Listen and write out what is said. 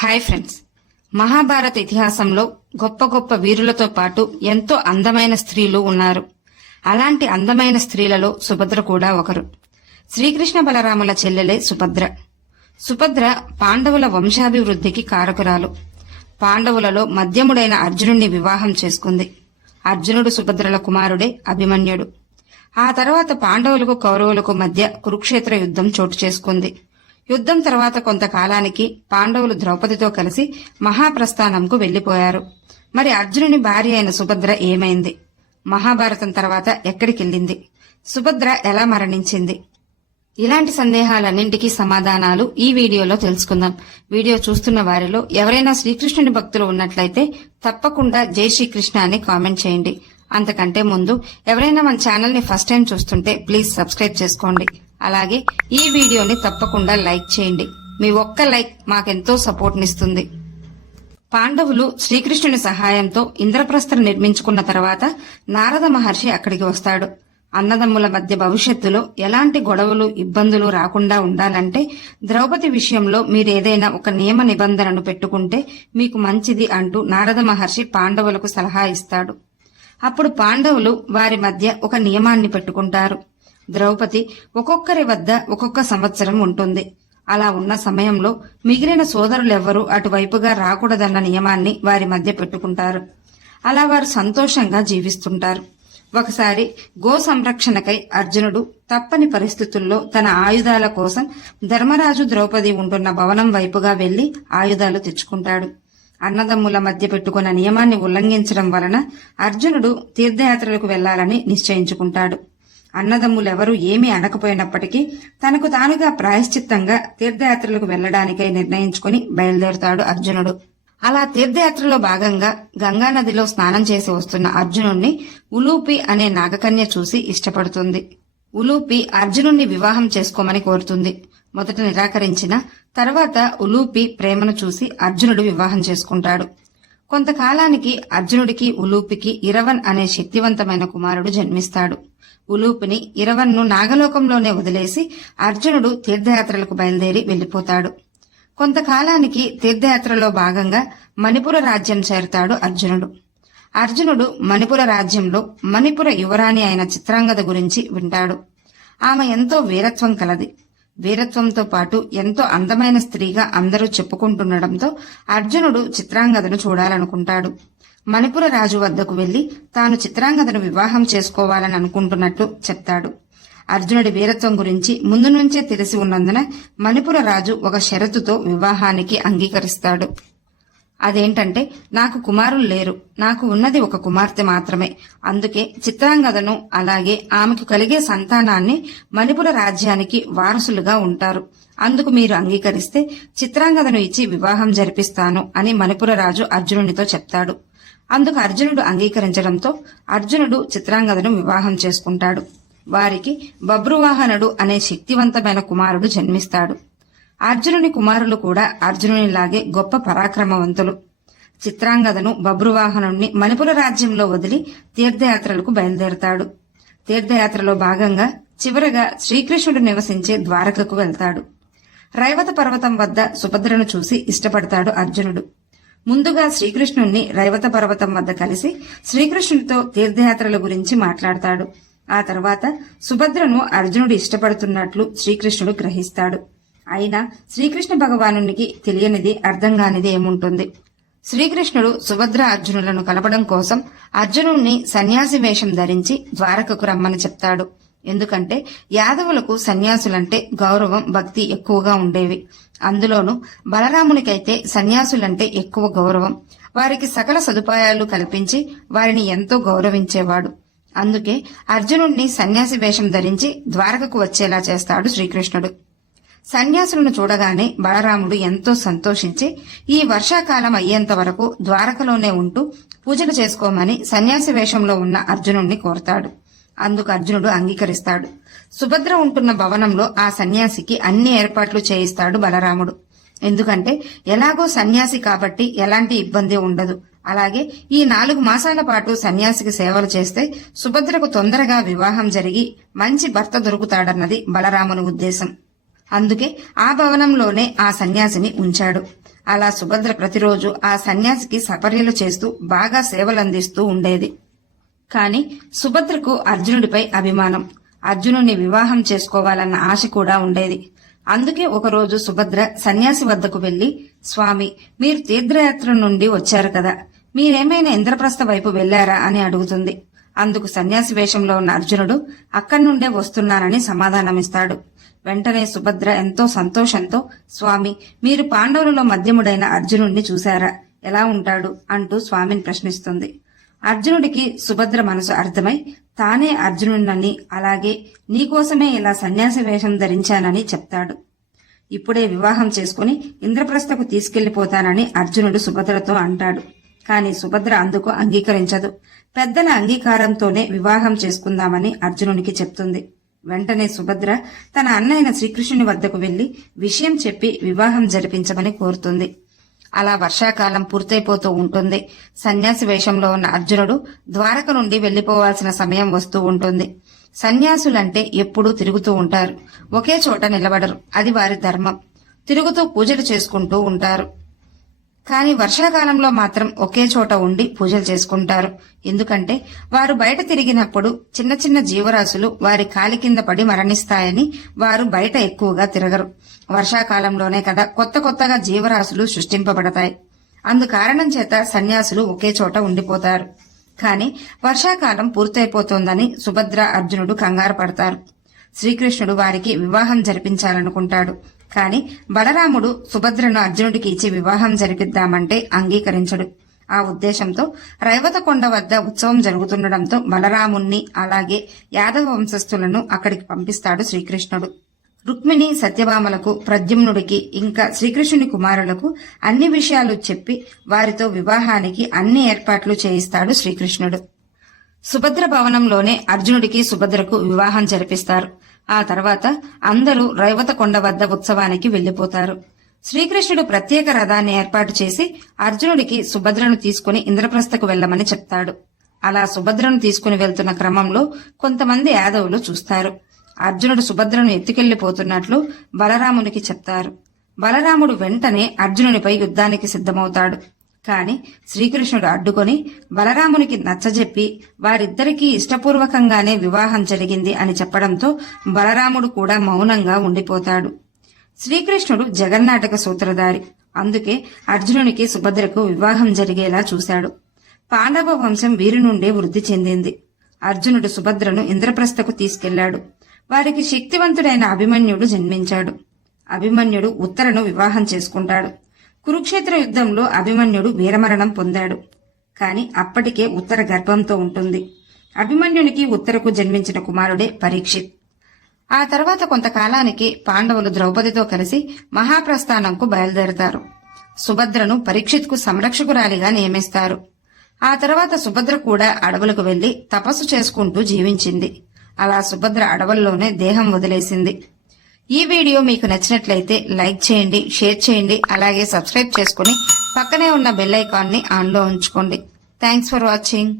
Hi friends, Mahabharata ఇతిహాసంలో గొప్ప గొప్ప వీరులతో పాటు ఎంతో అందమైన స్త్రీలు ఉన్నారు. అలాంటి అందమైన స్త్రీలలో సుభద్ర కూడా ఒకరు. శ్రీకృష్ణ బలరాముల చెల్లెలే సుభద్ర. సుభద్ర పాండవుల వంశాభివృద్ధికి కారకురాలు. పాండవులలో మధ్యముడైన అర్జునుడిని వివాహం చేసుకుంది. అర్జునుడు సుభద్రల కుమారుడే అభిమన్యుడు. ఆ తర్వాత పాండవులకు కౌరవులకు మధ్య కురుక్షేత్ర యుద్ధం చోటు చేసుకుంది. యుద్ధం తర్వాత కొంతకాలానికి పాండవులు ద్రౌపదితో కలిసి మహాప్రస్థానంకు వెళ్లిపోయారు. మరి అర్జునుని భార్య అయిన సుభద్ర ఏమైంది? మహాభారతం తర్వాత ఎక్కడికెళ్లింది? సుభద్ర ఎలా మరణించింది? ఇలాంటి సందేహాలన్నింటికీ సమాధానాలు ఈ వీడియోలో తెలుసుకుందాం. వీడియో చూస్తున్న వారిలో ఎవరైనా శ్రీకృష్ణుని భక్తులు ఉన్నట్లయితే తప్పకుండా జై శ్రీకృష్ణ అని కామెంట్ చేయండి. అంతకంటే ముందు ఎవరైనా మన ఛానల్ ని ఫస్ట్ టైం చూస్తుంటే ప్లీజ్ సబ్స్క్రైబ్ చేసుకోండి. అలాగే ఈ వీడియోని తప్పకుండా లైక్ చేయండి. మీ ఒక్క లైక్ మాకెంతో సపోర్ట్ నిస్తుంది. పాండవులు శ్రీకృష్ణుని సహాయంతో ఇంద్రప్రస్థం నిర్మించుకున్న తర్వాత నారద మహర్షి అక్కడికి వస్తాడు. అన్నదమ్ముల మధ్య భవిష్యత్తులో ఎలాంటి గొడవలు ఇబ్బందులు రాకుండా ఉండాలంటే ద్రౌపది విషయంలో మీరేదైనా ఒక నియమ నిబంధనను పెట్టుకుంటే మీకు మంచిది అంటూ నారద మహర్షి పాండవులకు సలహా ఇస్తాడు. అప్పుడు పాండవులు వారి మధ్య ఒక నియమాన్ని పెట్టుకుంటారు. ద్రౌపది ఒక్కొక్కరి వద్ద ఒక్కొక్క సంవత్సరం ఉంటుంది. అలా ఉన్న సమయంలో మిగిలిన సోదరులెవ్వరూ అటువైపుగా రాకూడదన్న నియమాన్ని వారి మధ్య పెట్టుకుంటారు. అలా వారు సంతోషంగా జీవిస్తుంటారు. ఒకసారి గో సంరక్షణకై అర్జునుడు తప్పని పరిస్థితుల్లో తన ఆయుధాల కోసం ధర్మరాజు ద్రౌపది ఉంటున్న భవనం వైపుగా వెళ్లి ఆయుధాలు తెచ్చుకుంటాడు. అన్నదమ్ముల మధ్య పెట్టుకున్న నియమాన్ని ఉల్లంఘించడం వలన అర్జునుడు తీర్థయాత్రలకు వెళ్లాలని నిశ్చయించుకుంటాడు. అన్నదమ్ములెవరూ ఏమీ అనకపోయినప్పటికీ తనకు తానుగా ప్రాయశ్చిత్తంగా తీర్థయాత్రలకు వెళ్లడానికై నిర్ణయించుకుని బయలుదేరుతాడు అర్జునుడు. అలా తీర్థయాత్రలో భాగంగా గంగానదిలో స్నానం చేసి వస్తున్న అర్జునుణ్ణి ఉలూపి అనే నాగకన్య చూసి ఇష్టపడుతుంది. ఉలూపి అర్జునుణ్ణి వివాహం చేసుకోమని కోరుతుంది. మొదట నిరాకరించిన తర్వాత ఉలూపి ప్రేమను చూసి అర్జునుడు వివాహం చేసుకుంటాడు. కొంతకాలానికి అర్జునుడికి ఉలూపికి ఇరవన్ అనే శక్తివంతమైన కుమారుడు జన్మిస్తాడు. ఉలూపిని ఇరవన్ను నాగలోకంలోనే వదిలేసి అర్జునుడు తీర్థయాత్రలకు బయలుదేరి వెళ్లిపోతాడు. కొంతకాలానికి తీర్థయాత్రలో భాగంగా మణిపుర రాజ్యం చేరుతాడు అర్జునుడు. అర్జునుడు మణిపుర రాజ్యంలో మణిపుర యువరాణి అయిన చిత్రాంగద గురించి వింటాడు. ఆమె ఎంతో వీరత్వం కలది. వీరత్వంతో పాటు ఎంతో అందమైన స్త్రీగా అందరూ చెప్పుకుంటుండటంతో అర్జునుడు చిత్రాంగదను చూడాలనుకుంటాడు. మణిపుర రాజు వద్దకు వెళ్లి తాను చిత్రాంగదను వివాహం చేసుకోవాలని అనుకుంటున్నట్లు చెప్తాడు. అర్జునుడి వీరత్వం గురించి ముందు నుంచే తెలిసి ఉన్నందున మణిపుర రాజు ఒక షరతుతో వివాహానికి అంగీకరిస్తాడు. అదేంటంటే, నాకు కుమారులు లేరు, నాకు ఉన్నది ఒక కుమార్తె మాత్రమే. అందుకే చిత్రాంగదను అలాగే ఆమెకు కలిగే సంతానాన్ని మణిపుర రాజ్యానికి వారసులుగా ఉంటారు. అందుకు మీరు అంగీకరిస్తే చిత్రాంగదను ఇచ్చి వివాహం జరిపిస్తాను అని మణిపుర రాజు అర్జునుడితో చెప్తాడు. అందుకు అర్జునుడు అంగీకరించడంతో అర్జునుడు చిత్రాంగదను వివాహం చేసుకుంటాడు. వారికి బభ్రువాహనుడు అనే శక్తివంతమైన కుమారుడు జన్మిస్తాడు. అర్జునుని కుమారులు కూడా అర్జునునిలాగే గొప్ప పరాక్రమవంతులు. చిత్రాంగదను బభ్రువాహనుణ్ణి మణిపుర రాజ్యంలో వదిలి తీర్థయాత్రలకు బయలుదేరతాడు. తీర్థయాత్రలో భాగంగా చివరగా శ్రీకృష్ణుడు నివసించే ద్వారకకు వెళ్తాడు. రైవత పర్వతం వద్ద సుభద్రను చూసి ఇష్టపడతాడు అర్జునుడు. ముందుగా శ్రీకృష్ణుణ్ణి రైవత పర్వతం వద్ద కలిసి శ్రీకృష్ణుడితో తీర్థయాత్రల గురించి మాట్లాడతాడు. ఆ తర్వాత సుభద్రను అర్జునుడు ఇష్టపడుతున్నట్లు శ్రీకృష్ణుడు గ్రహిస్తాడు. అయినా శ్రీకృష్ణ భగవానునికి తెలియనిది అర్థం కానిది ఏముంటుంది. శ్రీకృష్ణుడు సుభద్ర అర్జునులను కలపడం కోసం అర్జునుణ్ణి సన్యాసి వేషం ధరించి ద్వారకకు రమ్మని చెప్తాడు. ఎందుకంటే యాదవులకు సన్యాసులంటే గౌరవం, భక్తి ఎక్కువగా ఉండేవి. అందులోనూ బలరామునికైతే సన్యాసులంటే ఎక్కువ గౌరవం. వారికి సకల సదుపాయాలు కల్పించి వారిని ఎంతో గౌరవించేవాడు. అందుకే అర్జునుణ్ణి సన్యాసి వేషం ధరించి ద్వారకకు వచ్చేలా చేస్తాడు శ్రీకృష్ణుడు. సన్యాసులను చూడగానే బలరాముడు ఎంతో సంతోషించి ఈ వర్షాకాలం అయ్యేంత వరకు ద్వారకలోనే ఉంటూ పూజలు చేసుకోమని సన్యాసి వేషంలో ఉన్న అర్జునుణ్ణి కోరతాడు. అందుకు అర్జునుడు అంగీకరిస్తాడు. సుభద్ర ఉంటున్న భవనంలో ఆ సన్యాసికి అన్ని ఏర్పాట్లు చేయిస్తాడు బలరాముడు. ఎందుకంటే ఎలాగో సన్యాసి కాబట్టి ఎలాంటి ఇబ్బంది ఉండదు. అలాగే ఈ 4 మాసాల పాటు సన్యాసికి సేవలు చేస్తే సుభద్రకు తొందరగా వివాహం జరిగి మంచి భర్త దొరుకుతాడన్నది బలరాముని ఉద్దేశం. అందుకే ఆ భవనంలోనే ఆ సన్యాసిని ఉంచాడు. అలా సుభద్ర ప్రతిరోజు ఆ సన్యాసికి సపర్యలు చేస్తూ బాగా సేవలందిస్తూ ఉండేది. కాని సుభద్రకు అర్జునుడిపై అభిమానం, అర్జునుడిని వివాహం చేసుకోవాలన్న ఆశ కూడా ఉండేది. అందుకే ఒకరోజు సుభద్ర సన్యాసి వద్దకు వెళ్లి, స్వామి, మీరు తీర్థయాత్ర నుండి వచ్చారు కదా, మీరేమైనా ఇంద్రప్రస్థ వైపు వెళ్లారా అని అడుగుతుంది. అందుకు సన్యాసి వేషంలో ఉన్న అర్జునుడు అక్కడి నుండే వస్తున్నానని సమాధానమిస్తాడు. వెంటనే సుభద్ర ఎంతో సంతోషంతో, స్వామి, మీరు పాండవులలో మధ్యముడైన అర్జునుడిని చూశారా, ఎలా ఉంటాడు అంటూ స్వామిని ప్రశ్నిస్తుంది. అర్జునుడికి సుభద్ర మనసు అర్థమై తానే అర్జునుడినని, అలాగే నీకోసమే ఇలా సన్యాసి వేషం ధరించానని చెప్తాడు. ఇప్పుడే వివాహం చేసుకుని ఇంద్రప్రస్థకు తీసుకెళ్లిపోతానని అర్జునుడు సుభద్రతో అంటాడు. కాని సుభద్ర అందుకు అంగీకరించదు. పెద్దల అంగీకారంతోనే వివాహం చేసుకుందామని అర్జునునికి చెప్తుంది. వెంటనే సుభద్ర తన అన్నయ్య శ్రీకృష్ణుని వద్దకు వెళ్లి విషయం చెప్పి వివాహం జరిపించమని కోరుతుంది. అలా వర్షాకాలం పూర్తయిపోతూ ఉంటుంది. సన్యాసి వేషంలో ఉన్న అర్జునుడు ద్వారక నుండి వెళ్లిపోవాల్సిన సమయం వస్తూ ఉంటుంది. సన్యాసులంటే ఎప్పుడూ తిరుగుతూ ఉంటారు, ఒకే చోట నిలబడరు. అది వారి ధర్మం. తిరుగుతూ పూజలు చేసుకుంటూ ఉంటారు. కాని వర్షాకాలంలో మాత్రం ఒకే చోట ఉండి పూజలు చేసుకుంటారు. ఎందుకంటే వారు బయట తిరిగినప్పుడు చిన్న చిన్న జీవరాశులు వారి కాలి కింద పడి మరణిస్తాయని వారు బయట ఎక్కువగా తిరగరు. వర్షాకాలంలోనే కదా కొత్తగా జీవరాశులు సృష్టింపబడతాయి. అందుకారణం చేత సన్యాసులు ఒకే చోట ఉండిపోతారు. కాని వర్షాకాలం పూర్తయిపోతోందని సుభద్ర, అర్జునుడు కంగారు పడతారు. శ్రీకృష్ణుడు వారికి వివాహం జరిపించాలనుకుంటాడు. కాని బలరాముడు సుభద్రను అర్జునుడికి ఇచ్చి వివాహం జరిపిద్దామంటే అంగీకరించడు. ఆ ఉద్దేశంతో రైవతకొండ వద్ద ఉత్సవం జరుగుతుండటంతో బలరాముణ్ణి, అలాగే యాదవ వంశస్థులను అక్కడికి పంపిస్తాడు శ్రీకృష్ణుడు. రుక్మిణి, సత్యభామలకు, ప్రద్యుమ్నుడికి, ఇంకా శ్రీకృష్ణుని కుమారులకు అన్ని విషయాలు చెప్పి వారితో వివాహానికి అన్ని ఏర్పాట్లు చేయిస్తాడు శ్రీకృష్ణుడు. సుభద్ర భవనంలోనే అర్జునుడికి, సుభద్రకు వివాహం జరిపిస్తారు. ఆ తర్వాత అందరూ రైవతకొండ వద్ద ఉత్సవానికి వెళ్లిపోతారు. శ్రీకృష్ణుడు ప్రత్యేక రథాన్ని ఏర్పాటు చేసి అర్జునుడికి సుభద్రను తీసుకుని ఇంద్రప్రస్థకు వెళ్లమని చెప్తాడు. అలా సుభద్రను తీసుకుని వెళ్తున్న క్రమంలో కొంతమంది యాదవులు చూస్తారు. అర్జునుడు సుభద్రను ఎత్తుకెళ్లిపోతున్నట్లు బలరామునికి చెప్తారు. బలరాముడు వెంటనే అర్జునునిపై యుద్ధానికి సిద్ధమవుతాడు. కాని శ్రీకృష్ణుడు అడ్డుకొని బలరామునికి నచ్చజెప్పి వారిద్దరికీ ఇష్టపూర్వకంగానే వివాహం జరిగింది అని చెప్పడంతో బలరాముడు కూడా మౌనంగా ఉండిపోతాడు. శ్రీకృష్ణుడు జగన్నాటక సూత్రధారి. అందుకే అర్జునునికి, సుభద్రకు వివాహం జరిగేలా చూశాడు. పాండవ వంశం వీరి నుండే వృద్ధి చెందింది. అర్జునుడు సుభద్రను ఇంద్రప్రస్థకు తీసుకెళ్లాడు. వారికి శక్తివంతుడైన అభిమన్యుడు జన్మించాడు. అభిమన్యుడు ఉత్తరను వివాహం చేసుకుంటాడు. కురుక్షేత్ర యుద్ధంలో అభిమన్యుడు వీరమరణం పొందాడు. కాని అప్పటికే ఉత్తర గర్భంతో ఉంటుంది. అభిమన్యునికి ఉత్తరకు జన్మించిన కుమారుడే పరీక్షిత్. ఆ తర్వాత కొంతకాలానికి పాండవులు ద్రౌపదితో కలిసి మహాప్రస్థానంకు బయలుదేరతారు. సుభద్రను పరీక్షిత్కు సంరక్షకురాలిగా నియమిస్తారు. ఆ తర్వాత సుభద్ర కూడా అడవులకు వెళ్లి తపస్సు చేసుకుంటూ జీవించింది. అలా సుభద్ర అడవుల్లోనే దేహం వదిలేసింది. ఈ వీడియో మీకు నచ్చినట్లయితే లైక్ చేయండి, షేర్ చేయండి, అలాగే సబ్స్క్రైబ్ చేసుకుని పక్కనే ఉన్న బెల్ ఐకాన్ ని ఆన్ లో ఉంచుకోండి. Thanks for watching.